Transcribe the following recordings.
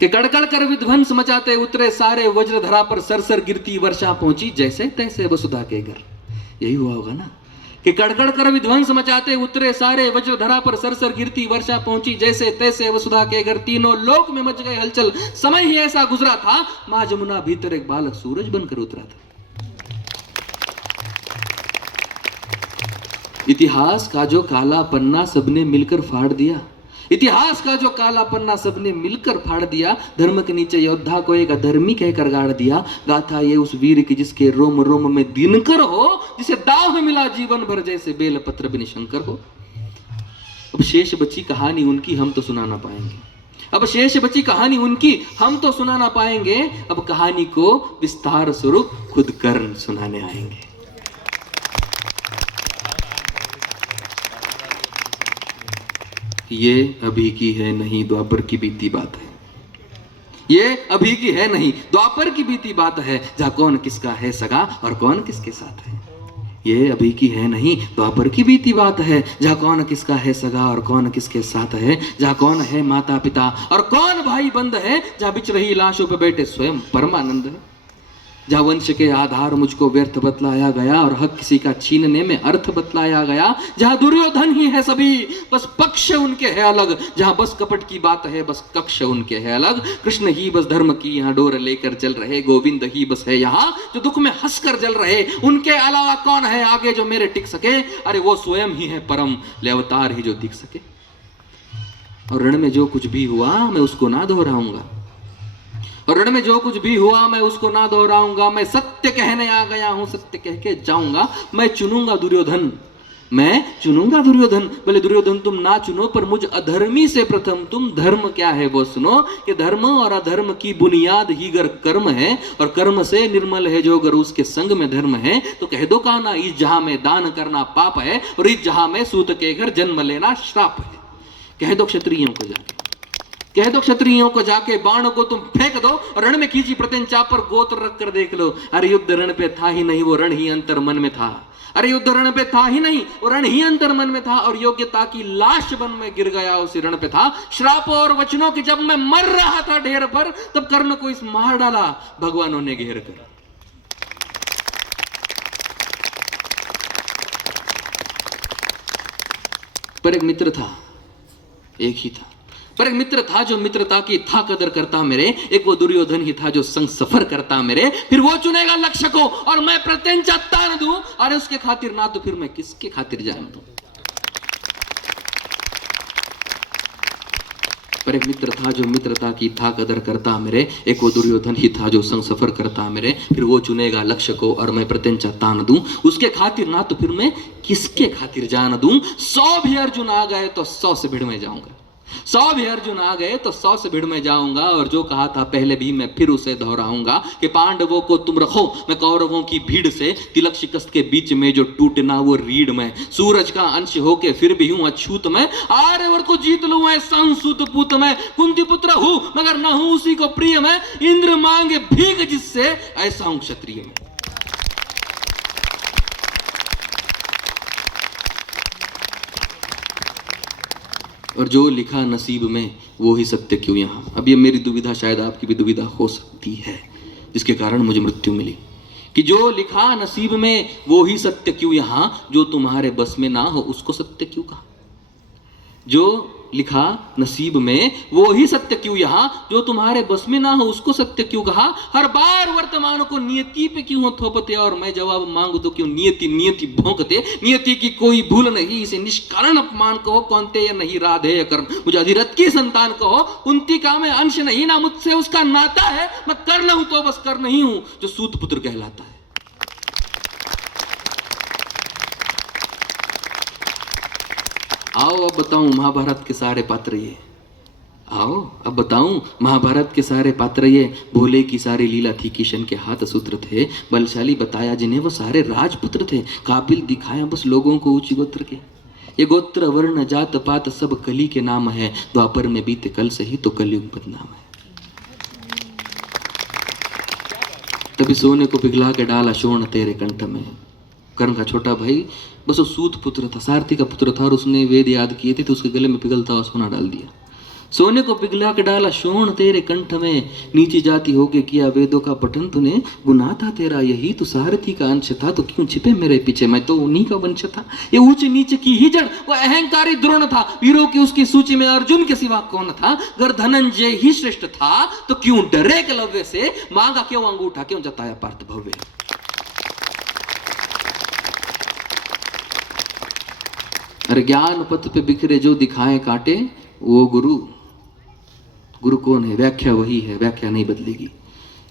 कि कड़कड़ कर विध्वंस मचाते उतरे सारे, वज्रधरा पर सरसर गिरती वर्षा पहुंची जैसे तैसे वसुधा के घर। यही हुआ होगा ना कि कड़कड़ कर विध्वंस मचाते उतरे सारे, वज्रधरा पर सरसर गिरती वर्षा पहुंची जैसे तैसे वसुधा के घर। तीनों लोक में मच गए हलचल, समय ही ऐसा गुजरा था, मां जमुना भीतर एक बालक सूरज बनकर उतरा था। इतिहास का जो काला पन्ना सबने मिलकर फाड़ दिया, इतिहास का जो काला पन्ना सबने मिलकर फाड़ दिया, धर्म के नीचे योद्धा को एक अधर्मी कहकर गाड़ दिया। गाथा ये उस वीर की जिसके रोम रोम में दिनकर हो, जिसे दाव में मिला जीवन भर जैसे बेलपत्र बिन शंकर हो। अब शेष बची कहानी उनकी हम तो सुना ना पाएंगे, अब शेष बची कहानी उनकी हम तो सुना ना पाएंगे। अब कहानी को विस्तार स्वरूप खुद कर्ण सुनाने आएंगे। ये अभी की है नहीं द्वापर की बीती बात है, ये अभी की है नहीं द्वापर की बीती बात है, जहां कौन किसका है सगा और कौन किसके साथ है। ये अभी की है नहीं द्वापर की बीती बात है, जहां कौन किसका है सगा और कौन किसके साथ है, जहां कौन है माता पिता और कौन भाई बंद है, जहां बिछ रही लाशों पर बैठे स्वयं परमानंद है। जहाँ वंश के आधार मुझको व्यर्थ बतलाया गया और हक किसी का छीनने में अर्थ बतलाया गया। जहाँ दुर्योधन ही है सभी, बस पक्ष उनके है अलग। जहाँ बस कपट की बात है, बस कक्ष उनके है अलग। कृष्ण ही बस धर्म की यहाँ डोर लेकर चल रहे, गोविंद ही बस है यहाँ जो दुख में हंसकर जल रहे। उनके अलावा कौन है आगे जो मेरे टिक सके, अरे वो स्वयं ही है परम ले अवतार ही जो दिख सके। और रण में जो कुछ भी हुआ मैं उसको ना दोहराऊंगा, और रण में जो कुछ भी हुआ मैं उसको ना दोहराऊंगा। मैं सत्य कहने आ गया हूं, सत्य कह के जाऊंगा। मैं चुनूंगा दुर्योधन, मैं चुनूंगा दुर्योधन। बोले दुर्योधन तुम ना चुनो, पर मुझ अधर्मी से प्रथम तुम धर्म क्या है वो सुनो। कि धर्म और अधर्म की बुनियाद ही गर कर्म है, और कर्म से निर्मल है जो अगर उसके संग में धर्म है। तो कह दो काना इस जहां में दान करना पाप है, और इस जहां में सूत के घर जन्म लेना श्राप है। कह दो क्षत्रियों को जाके, कह दो क्षत्रियों को जाके, बाण को तुम फेंक दो और रण में खींची प्रत्यंचा पर गोत्र रख कर देख लो। अरे युद्ध रण पे था ही नहीं, वो रण ही अंतर मन में था। अरे युद्ध रण पे था ही नहीं, वो रण ही अंतर मन में था। और योग्यता की लाश बन में गिर गया उसी रण पे था। श्राप और वचनों की जब मैं मर रहा था ढेर पर, तब कर्ण को इस मार डाला भगवानों ने घेर कर। पर एक मित्र था, एक ही था, पर एक मित्र था जो मित्रता की था कदर करता मेरे। एक वो दुर्योधन ही था जो संग सफर करता मेरे। फिर वो चुनेगा लक्ष्य को और मैं प्रत्यंचा तान दूं। अरे उसके खातिर ना तो फिर मैं किसके खातिर जान दूं। पर एक मित्र था जो मित्रता की था कदर करता मेरे। एक वो दुर्योधन ही था जो संग सफर करता मेरे। फिर वो चुनेगा लक्ष्य को और मैं प्रत्यंचा तान दूं। उसके खातिर ना तो फिर मैं किसके खातिर जान दूं। 100 भी अर्जुन आ गए तो 100 से भिड़ में जाऊंगा, 100 भी अर्जुन आ गए तो 100 से भिड़ में जाऊंगा। और जो कहा था पहले भी मैं फिर उसे दोहराऊंगा कि पांडवों को तुम रखो मैं कौरवों की भीड़ से। तिलक शिकस्त के बीच में जो टूटना वो रीढ़ में, सूरज का अंश होके फिर भी हूं अछूत में। आर्यवर्त को जीत लूं मैं संसूत पुत में। कुंती पुत्र हूं मगर न हूं उसी को प्रिय में। इंद्र मांगे भीख जिससे ऐसा हूं क्षत्रिय में। और जो लिखा नसीब में वो ही सत्य क्यों यहाँ। अब ये मेरी दुविधा शायद आपकी भी दुविधा हो सकती है, जिसके कारण मुझे मृत्यु मिली। कि जो लिखा नसीब में वो ही सत्य क्यों यहाँ, जो तुम्हारे बस में ना हो उसको सत्य क्यों कहा। जो लिखा नसीब में वो ही सत्य क्यों यहाँ, जो तुम्हारे बस में ना हो उसको सत्य क्यों कहा। हर बार वर्तमान को नियति पे क्यों हो थोपते, और मैं जवाब मांगू तो क्यों नियति नियति भौंकते। नियति की कोई भूल नहीं, इसे निष्कारण अपमान कहो कौनते या नहीं राधेय कर्म। मुझे अधिरथ की संतान कहो, कुंती का मैं अंश नहीं, ना मुझसे उसका नाता है। मैं कर्ण हूं तो बस कर्ण ही हूं जो सूत पुत्र कहलाता है। आओ अब बताऊं महाभारत के सारे पात्र ये, आओ अब बताऊं महाभारत के सारे पात्र ये। भोले की सारी लीला थी, किशन के हाथ सूत्र थे। बलशाली बताया जिन्हें वो सारे राजपुत्र थे। काबिल दिखाया बस लोगों को उच्च गोत्र के। ये गोत्र वर्ण जात पात सब कली के नाम है। द्वापर में बीते कल से ही तो कलयुग बदनाम है। तभी सोने को पिघला के डाला शोण तेरे कंठ में। कर्ण का छोटा भाई बस वो सूत पुत्र था, सारथी का पुत्र था, और उसने वेद याद किए थे तो उसके गले में पिघलता हुआ सोना डाल दिया। सोने को पिघला के डाला शोण तेरे कंठ में, नीची जाति होके किया वेदों का पठन तूने, गुनाह था तेरा यही तो सारथी का अंश था, तो क्यों छिपे मेरे पीछे, मैं तो उन्हीं का वंश था। ये ऊंच नीच की ही जड़ वो अहंकारी द्रोण था, वीरों की उसकी सूची में अर्जुन के सिवा कौन था। अगर धनंजय ही श्रेष्ठ था तो क्यों डरे एकलव्य से, मांगा क्यों अंगूठा, क्यों जताया पार्थ भव्य। अरे ज्ञान पथ पे बिखरे जो दिखाए कांटे, वो गुरु। गुरु कौन है? व्याख्या वही है, व्याख्या नहीं बदलेगी।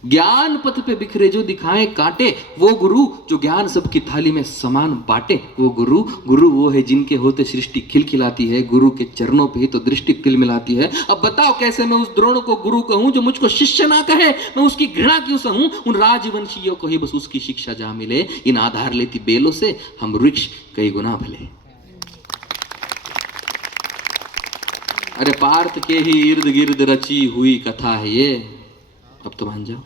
ज्ञान पथ पे बिखरे जो दिखाए कांटे, वो गुरु। जो ज्ञान सबकी थाली में समान बांटे, वो गुरु। गुरु वो है जिनके होते सृष्टि खिलखिलाती है, गुरु के चरणों पे ही तो दृष्टि खिलमिलाती है। अब बताओ कैसे मैं उस द्रोण को गुरु कहूं जो मुझको शिष्य ना कहे, मैं उसकी घृणा क्यों सहूं। उन राजवंशियों को ही बस उसकी शिक्षा जा मिले, इन आधार लेती बेलों से हम वृक्ष कई गुना भले। अरे पार्थ के ही इर्द गिर्द रची हुई कथा है ये, अब तो मान जाओ।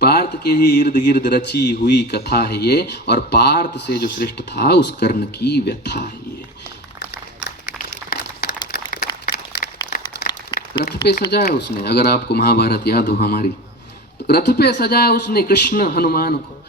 पार्थ के ही इर्द गिर्द रची हुई कथा है ये, और पार्थ से जो श्रेष्ठ था उस कर्ण की व्यथा है ये। रथ पे सजाया उसने, अगर आपको महाभारत याद हो हमारी, तो रथ पे सजाया उसने कृष्ण हनुमान को,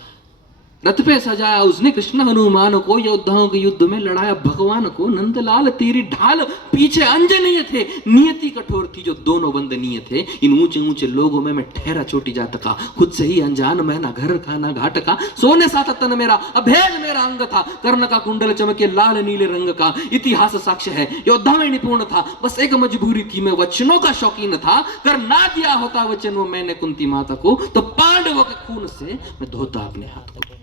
रथ पे सजाया उसने कृष्ण हनुमान को, योद्धाओं के युद्ध में लड़ाया भगवान को। नंदलाल तेरी ढाल पीछे अंजनीय थे, नियति कठोर थी जो दोनों वंदनीय थे। इन ऊंचे ऊंचे लोगों में मैं ठहरा चोटी जात का, खुद से ही अनजान मैं, ना घर का ना घाट का। सोने सा था तन मेरा, अभेद मेरा अंग था, कर्ण का कुंडल चमके लाल नीले रंग का। इतिहास साक्ष्य है योद्धा में निपुण था, बस एक मजबूरी थी मैं वचनों का शौकीन था। कर ना दिया होता वचन वो मैंने कुंती माता को, तो पांडवों के खून से मैं धोता अपने हाथ को।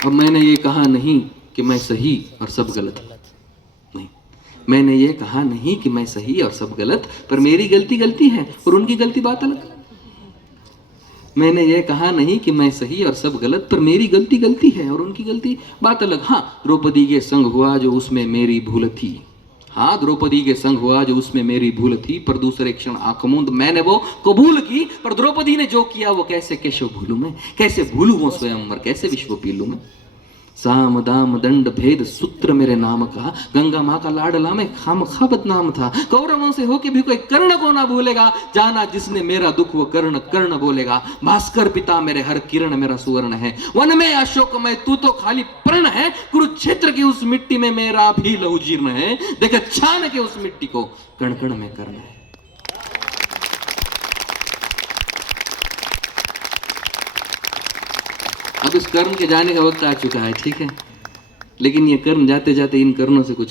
अब मैंने ये कहा नहीं कि मैं सही और सब गलत, नहीं, मैंने ये कहा नहीं कि मैं सही और सब गलत, पर मेरी गलती गलती है और उनकी गलती बात अलग। मैंने ये कहा नहीं कि मैं सही और सब गलत, पर मेरी गलती गलती है और उनकी गलती बात अलग। हाँ, द्रौपदी के संग हुआ जो उसमें मेरी भूल थी, हाँ द्रौपदी के संग हुआ जो उसमें मेरी भूल थी, पर दूसरे क्षण आंख मूंद मैंने वो कबूल की। पर द्रौपदी ने जो किया वो कैसे कैसे भूलूं मैं, कैसे भूलूं वो स्वयंवर, कैसे विश्व पी लूं मैं। साम दाम दंड भेद सूत्र मेरे नाम का, गंगा माँ का लाडला में खामखा बदनाम था। कौरवों से होके भी कोई कर्ण को ना भूलेगा, जाना जिसने मेरा दुख वो कर्ण कर्ण बोलेगा। भास्कर पिता मेरे हर किरण मेरा सुवर्ण है, वन में अशोक में तू तो खाली प्रण है। कुरुक्षेत्र की उस मिट्टी में मेरा भी लहू जीर्ण है, देख छान के उस मिट्टी को कण कण में कर्ण है। अब इस कर्ण के जाने का वक्त आ चुका है, ठीक है, लेकिन ये कर्ण जाते जाते इन कर्णों से कुछ